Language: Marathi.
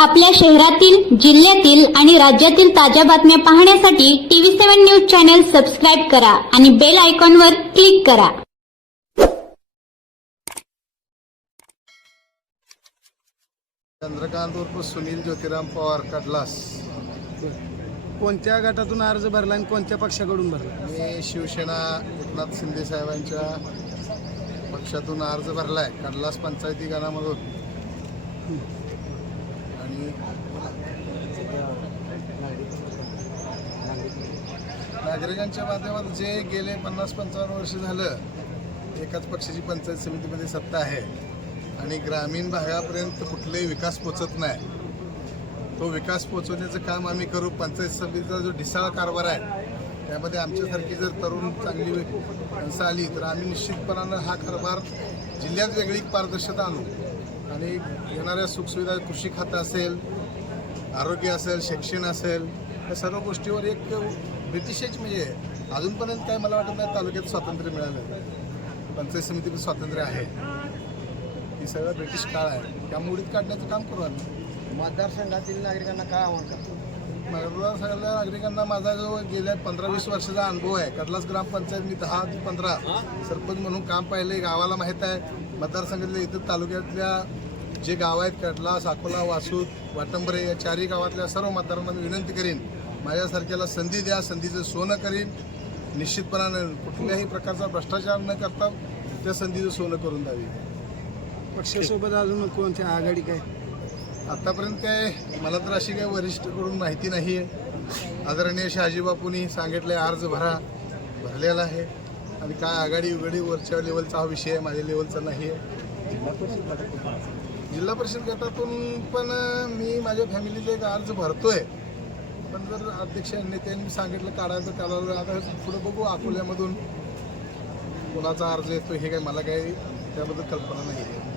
आपल्या शहरातील, जिल्ह्यातील आणि राज्यातील ताज्या बातम्या पाहण्यासाठी TV7 न्यूज चॅनल सबस्क्राइब करा आणि बेल आयकॉनवर क्लिक करा. चंद्रकांत उर्फ सुनील ज्योतिराम पवार कडलास. कोणत्या गटातून अर्ज भरला आणि कोणत्या पक्षाकडून भरला? मी शिवसेना एकनाथ शिंदे साहेबांच्या पक्षातून अर्ज भरलाय कडलास पंचायती गणामधून. आणि नागरिकांच्या माध्यमात जे गेले 50-55 वर्ष झालं एकाच पक्षाची पंचायत समितीमध्ये सत्ता आहे आणि ग्रामीण भागापर्यंत कुठलाही विकास पोचत नाही. तो विकास पोचवण्याचं काम आम्ही करू. पंचायत समितीचा जो ढिसाळ कारभार आहे त्यामध्ये आमच्यासारखी जर तरुण चांगली माणसं आली तर आम्ही निश्चितपणानं हा कारभार जिल्ह्यात वेगळी पारदर्शकता आणू आणि येणाऱ्या सुखसुविधा, कृषी खातं असेल, आरोग्य असेल, शिक्षण असेल, या सर्व गोष्टीवर एक ब्रिटिशच म्हणजे अजूनपर्यंत काय मला वाटत नाही तालुक्यात स्वातंत्र्य मिळालं. पंचायत समितीचं स्वातंत्र्य आहे, ही सगळं ब्रिटिश काळ आहे. त्या मोडीत काढण्याचं काम करू आम्ही. मतदारसंघातील नागरिकांना काय आव्हान करतो? मतदारसंघातल्या नागरिकांना माझा जो गेल्या 15-20 वर्षाचा अनुभव आहे. कडलास ग्रामपंचायत मी 10 ते 15 सरपंच म्हणून काम पाहिले. गावाला माहीत आहे. मतदारसंघातल्या इतर तालुक्यातल्या जे गाव आहेत, कडलास, अकोला, वासूद, वाटंबरे, या चारही गावातल्या सर्व मतदारांना मी विनंती करीन, माझ्यासारख्याला संधी द्या. संधीचं सोनं करीन. निश्चितपणानं कुठल्याही प्रकारचा भ्रष्टाचार न करता त्या संधीचं सोनं करून द्यावी. पक्षासोबत अजून कोणत्या आघाडी काय? आतापर्यंत काय मला तर अशी काही वरिष्ठकडून माहिती नाही आहे. आदरणीय शहाजीबापूंनी सांगितलं अर्ज भरलेला आहे आणि काय आघाडी उघडी वरच्या लेवलचा हा विषय आहे, माझ्या लेवलचा नाही आहे. जिल्हा परिषद गटातून पण मी माझ्या फॅमिलीचा एक अर्ज भरतोय, पण जर अध्यक्ष नेत्यांनी सांगितलं काढायचं काढायला. आता पुढे बघू अकोल्यामधून कोणाचा अर्ज येतो हे काय मला काही त्याबद्दल कल्पना नाही आहे.